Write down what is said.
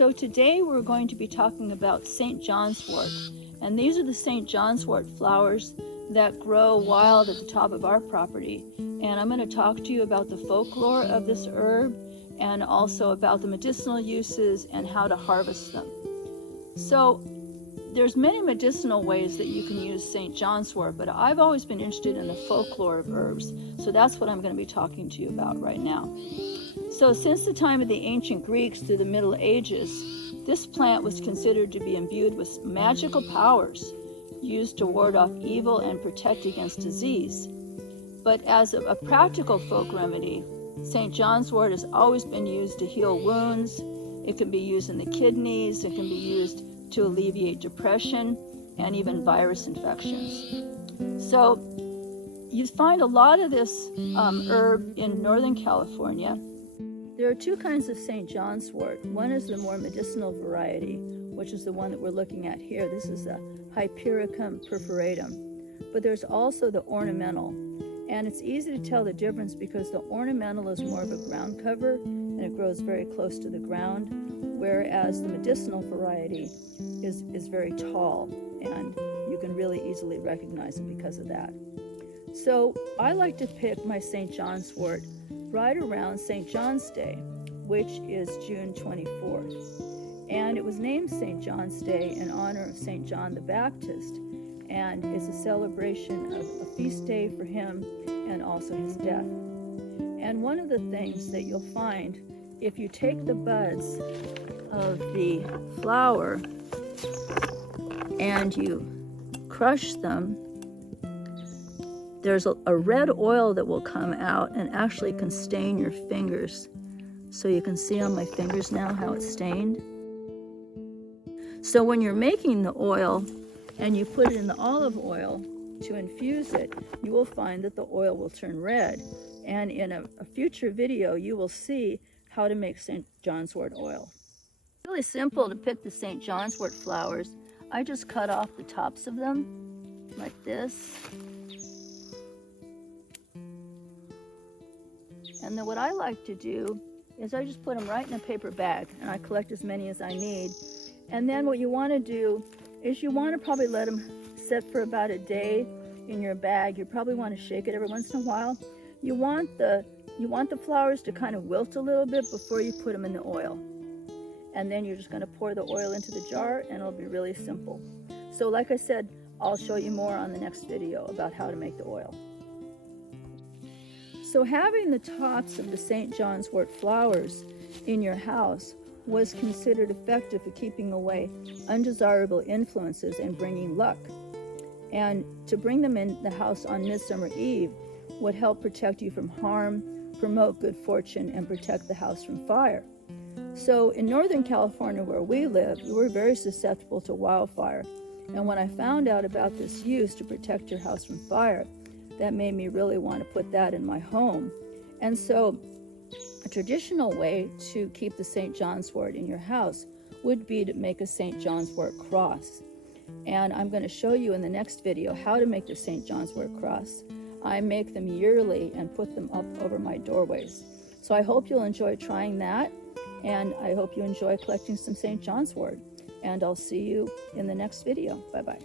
So today we're going to be talking about St. Johnswort, and these are the St. Johnswort flowers that grow wild at the top of our property. And I'm going to talk to you about the folklore of this herb and also about the medicinal uses and how to harvest them. So there's many medicinal ways that you can use St. Johnswort, but I've always been interested in the folklore of herbs, so that's what I'm going to be talking to you about right now. So since the time of the ancient Greeks through the Middle Ages, this plant was considered to be imbued with magical powers used to ward off evil and protect against disease. But as a practical folk remedy, St. Johnswort has always been used to heal wounds. It can be used in the kidneys, it can be used to alleviate depression and even virus infections. So you find a lot of this herb in Northern California. There are two kinds of St. Johnswort. One is the more medicinal variety, which is the one that we're looking at here. This is the Hypericum perforatum. But there's also the ornamental. And it's easy to tell the difference because the ornamental is more of a ground cover and it grows very close to the ground, whereas the medicinal variety is very tall and you can really easily recognize it because of that. So I like to pick my St. Johnswort right around St. John's Day, which is June 24th. And it was named St. John's Day in honor of St. John the Baptist, and it's a celebration of a feast day for him and also his death. And one of the things that you'll find, if you take the buds of the flower and you crush them, there's a red oil that will come out and actually can stain your fingers. So you can see on my fingers now how it's stained. So when you're making the oil and you put it in the olive oil to infuse it, you will find that the oil will turn red. And in a future video, you will see how to make St. Johnswort oil. It's really simple to pick the St. Johnswort flowers. I just cut off the tops of them like this. And then what I like to do is I just put them right in a paper bag and I collect as many as I need. And then what you want to do is you want to probably let them sit for about a day in your bag. You probably want to shake it every once in a while. You want the flowers to kind of wilt a little bit before you put them in the oil. And then you're just going to pour the oil into the jar and it'll be really simple. So like I said, I'll show you more on the next video about how to make the oil. So having the tops of the St. Johnswort flowers in your house was considered effective at keeping away undesirable influences and bringing luck. And to bring them in the house on Midsummer Eve would help protect you from harm, promote good fortune, and protect the house from fire. So in Northern California where we live, we were very susceptible to wildfire. And when I found out about this use to protect your house from fire, that made me really want to put that in my home. And so a traditional way to keep the St. Johnswort in your house would be to make a St. Johnswort cross. And I'm going to show you in the next video how to make the St. Johnswort cross. I make them yearly and put them up over my doorways. So I hope you'll enjoy trying that, and I hope you enjoy collecting some St. Johnswort. And I'll see you in the next video. Bye-bye.